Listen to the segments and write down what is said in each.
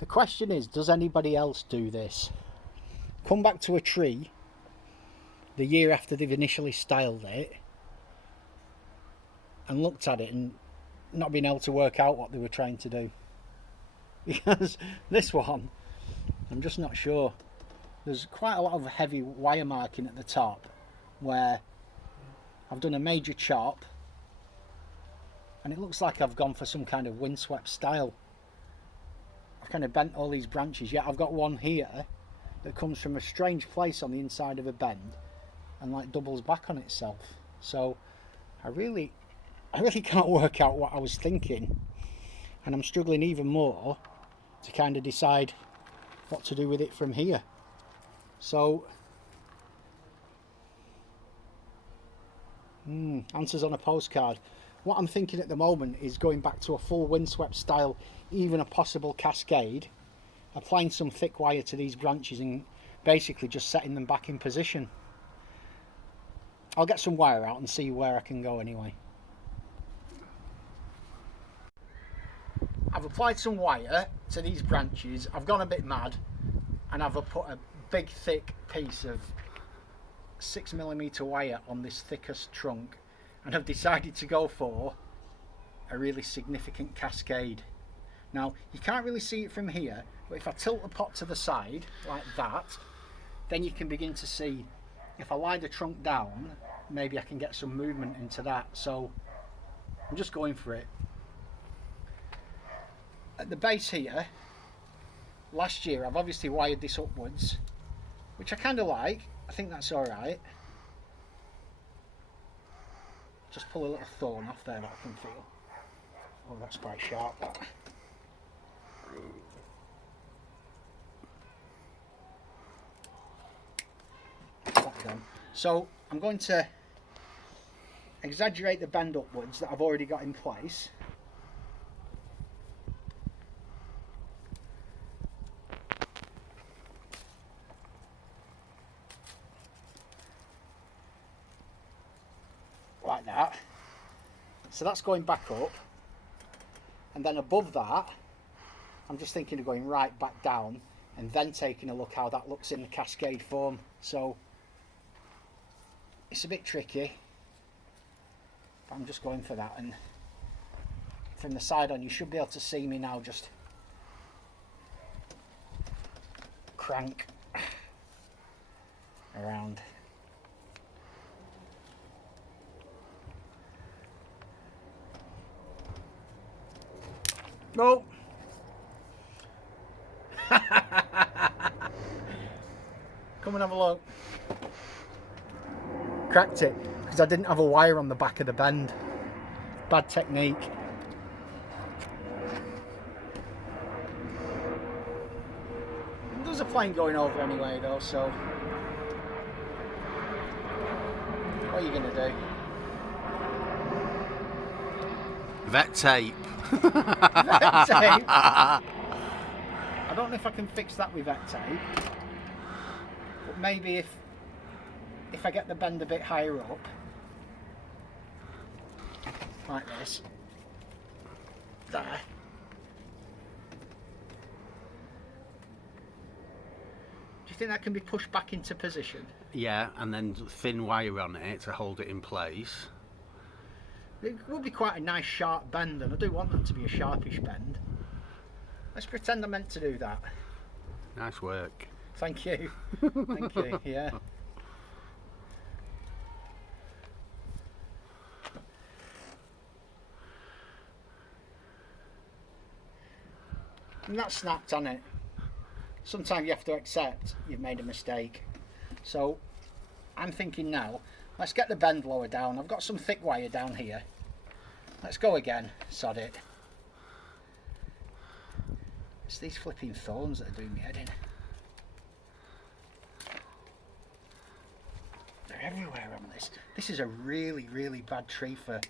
The question is, does anybody else do this? Come back to a tree the year after they've initially styled it and looked at it and not been able to work out what they were trying to do. Because this one, I'm just not sure. There's quite a lot of heavy wire marking at the top where I've done a major chop and it looks like I've gone for some kind of windswept style. I've kind of bent all these branches, yet I've got one here that comes from a strange place on the inside of a bend and like doubles back on itself. So I really can't work out what I was thinking, and I'm struggling even more to kind of decide what to do with it from here. So answers on a postcard. What I'm thinking at the moment is going back to a full windswept style, even a possible cascade, applying some thick wire to these branches and basically just setting them back in position. I'll get some wire out and see where I can go anyway. I've applied some wire to these branches. I've gone a bit mad and I've put a big thick piece of 6mm wire on this thickest trunk, and I've decided to go for a really significant cascade. Now you can't really see it from here, but if I tilt the pot to the side like that, then you can begin to see, if I lie the trunk down, maybe I can get some movement into that. So I'm just going for it. At the base here, last year I've obviously wired this upwards, which I kind of like. I think that's alright. Just pull a little thorn off there that I can feel. Oh, that's quite sharp, that. That done. So I'm going to exaggerate the bend upwards that I've already got in place. Like that. So that's going back up, and then above that I'm just thinking of going right back down and then taking a look how that looks in the cascade form. So it's a bit tricky, but I'm just going for that. And from the side on, you should be able to see me now just crank around. No. Come and have a look. Cracked it because I didn't have a wire on the back of the bend. Bad technique. There's a plane going over anyway though, so what are you going to do? Vet tape. Vet tape? I don't know if I can fix that with vet tape, but maybe if I get the bend a bit higher up, like this, there. Do you think that can be pushed back into position? Yeah, and then thin wire on it to hold it in place. It would be quite a nice sharp bend, and I do want them to be a sharpish bend. Let's pretend I meant to do that. Nice work. Thank you. Thank you, yeah. And that snapped on it. Sometimes you have to accept you've made a mistake. So I'm thinking now, let's get the bend lower down. I've got some thick wire down here. Let's go again, sod it. It's these flipping thorns that are doing me head in. They're everywhere on this. This is a really, really bad tree for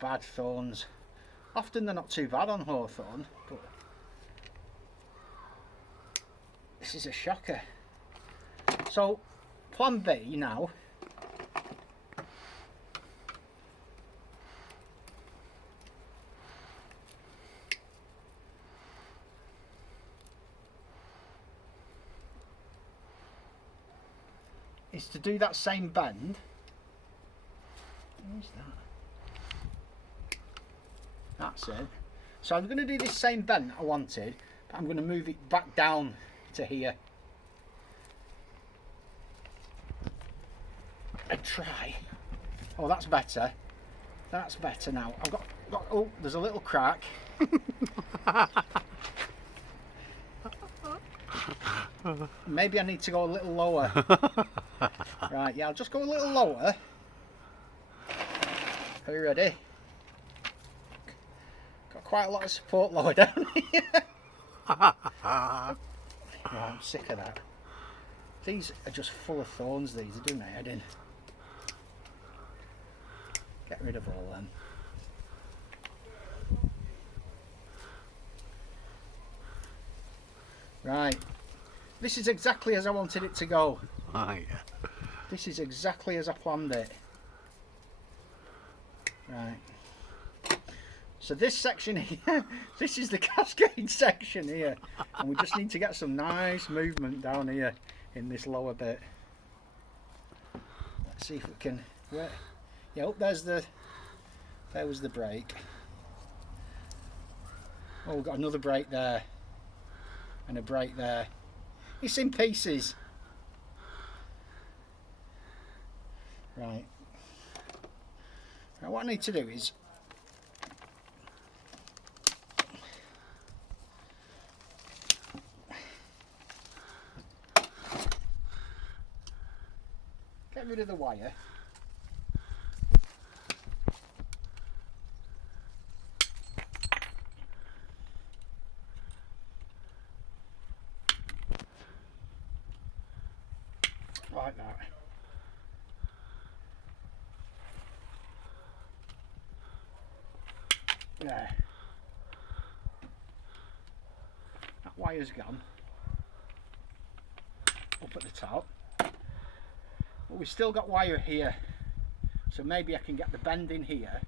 bad thorns. Often they're not too bad on hawthorn, but this is a shocker. So, plan B now. is to do that same bend. Where's that? That's it. So I'm going to do this same bend I wanted, but I'm going to move it back down to here. And try. Oh, that's better. That's better now. I've got oh, there's a little crack. Maybe I need to go a little lower. Right, yeah, I'll just go a little lower. Are you ready? Got quite a lot of support lower down here. Right, I'm sick of that. These are just full of thorns, these are doing my head in. Get rid of all them. Right, this is exactly as I wanted it to go. Oh, yeah. This is exactly as I planned it. Right. So this section here, this is the Cascade section here. And we just need to get some nice movement down here in this lower bit. Let's see if we can... Yeah, oh, there was the break. Oh, we've got another break there. And a break there. It's in pieces. Right. Now what I need to do is get rid of the wire. Like that. There. That wire's gone. Up at the top. But we've still got wire here. So maybe I can get the bend in here.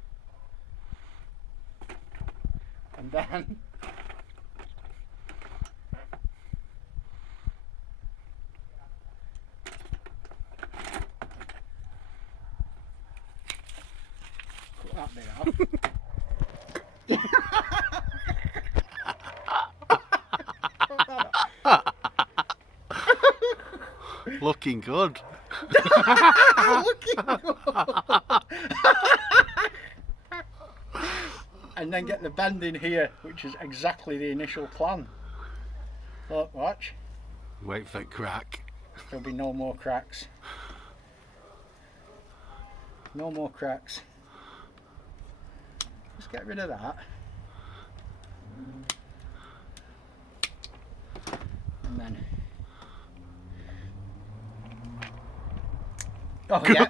And then cut that bit off. Looking good. Looking good. And then get the bend in here, which is exactly the initial plan. Look, watch. Wait for it crack. There'll be no more cracks. No more cracks. Just get rid of that. And then... Oh yeah.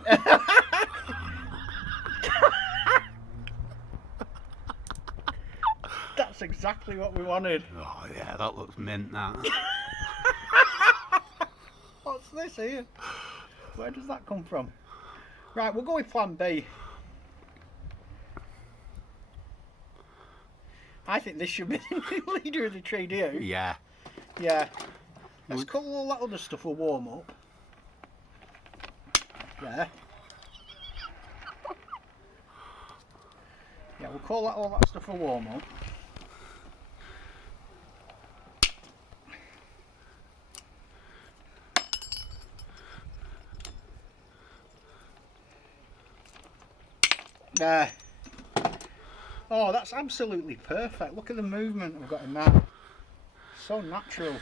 That's exactly what we wanted. Oh yeah, that looks mint, that. What's this here? Where does that come from? Right, we'll go with plan B. I think this should be the leader of the tree, do you? Yeah. Yeah. Let's cut all that other stuff will warm up. There. Yeah, we'll call that all that stuff a warm up. There. Oh, that's absolutely perfect. Look at the movement we've got in that. So natural.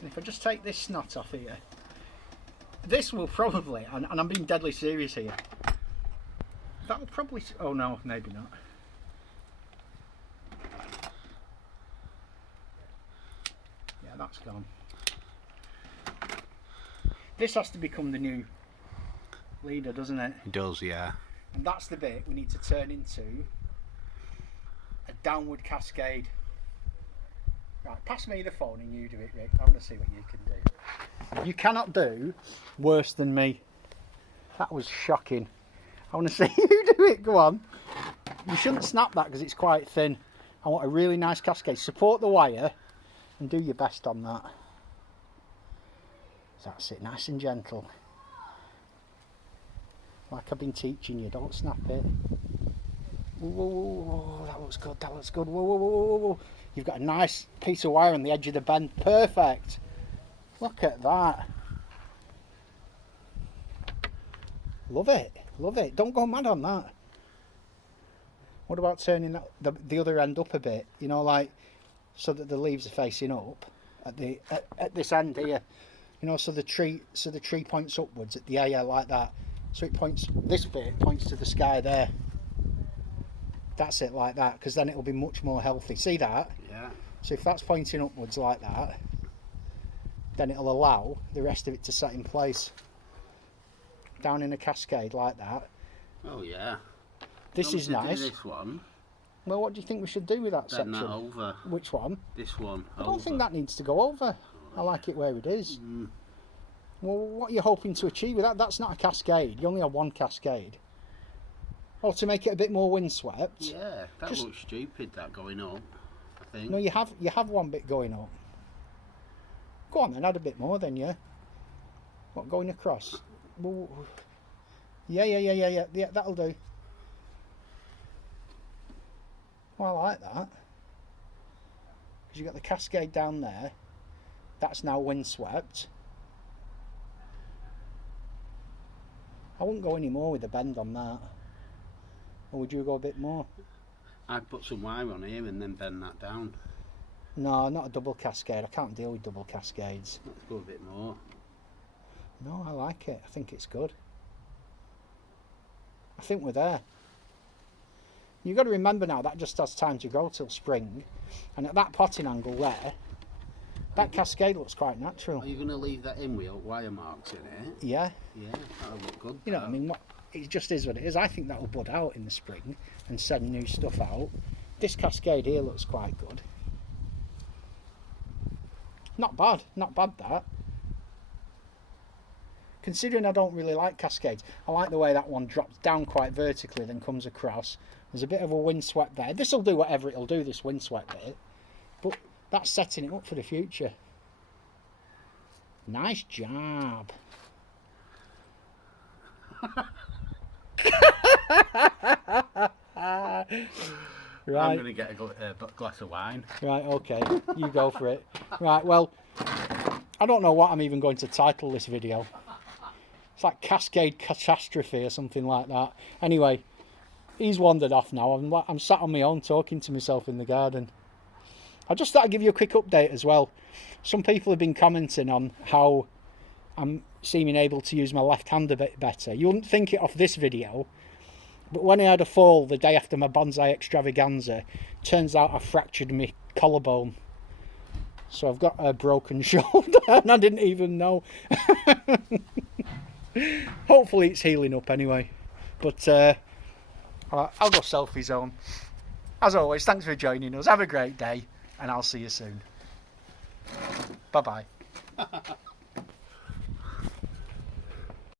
And if I just take this snot off here, this will probably, and I'm being deadly serious here, that will probably, oh no, maybe not. Yeah, that's gone. This has to become the new leader, doesn't it? It does, yeah. And that's the bit we need to turn into a downward cascade. Right, pass me the phone and you do it, Rick. I want to see what you can do. You cannot do worse than me. That was shocking. I want to see you do it. Go on. You shouldn't snap that because it's quite thin. I want a really nice cascade. Support the wire and do your best on that. That's it, nice and gentle. Like I've been teaching you, don't snap it. Whoa, whoa, whoa, that looks good, that looks good. Whoa, whoa, whoa, whoa, whoa. You've got a nice piece of wire on the edge of the bend. Perfect. Look at that. Love it, love it. Don't go mad on that. What about turning that, the other end up a bit? You know, like, so that the leaves are facing up at this end here. You know, so the tree points upwards at the air like that. So it points, this bit points to the sky there. That's it, like that, because then it'll be much more healthy. See that? Yeah. So if that's pointing upwards like that, then it'll allow the rest of it to set in place. Down in a cascade like that. Oh yeah. This is nice. This one. Well, what do you think we should do with that Bend section? that over. Which one? This one. I don't think that needs to go over. I like it where it is. Well, what are you hoping to achieve with that? That's not a cascade. You only have one cascade. Or to make it a bit more windswept. Yeah, that looks stupid, that going up, I think. No, you have one bit going up. Go on then, add a bit more then, yeah. What, going across? Well, yeah, that'll do. Well, I like that. Because you've got the cascade down there. That's now windswept. I wouldn't go any more with a bend on that. Or would you go a bit more? I'd put some wire on here and then bend that down. No, not a double cascade. I can't deal with double cascades. Let's go a bit more. No, I like it. I think it's good. I think we're there. You've got to remember now that just has time to grow till spring. And at that potting angle there, that cascade looks quite natural. Are you going to leave that in with wire marks in it? Yeah. Yeah, that'll look good. You know what I mean? It just is what it is. I think that'll bud out in the spring and send new stuff out. This cascade here looks quite good. Not bad that. Considering I don't really like cascades, I like the way that one drops down quite vertically, then comes across. There's a bit of a windswept there. This will do whatever it'll do, this windswept bit. But that's setting it up for the future. Nice job. Right. I'm going to get a glass of wine. Right, okay. You go for it. Right, well, I don't know what I'm even going to title this video. It's like Cascade Catastrophe or something like that. Anyway, he's wandered off now. I'm sat on my own talking to myself in the garden. I just thought I'd give you a quick update as well. Some people have been commenting on how I'm seeming able to use my left hand a bit better. You wouldn't think it off this video, but when I had a fall the day after my bonsai extravaganza, turns out I fractured my collarbone. So I've got a broken shoulder and I didn't even know. Hopefully it's healing up anyway. But I'll go selfie zone. As always, thanks for joining us. Have a great day and I'll see you soon. Bye bye.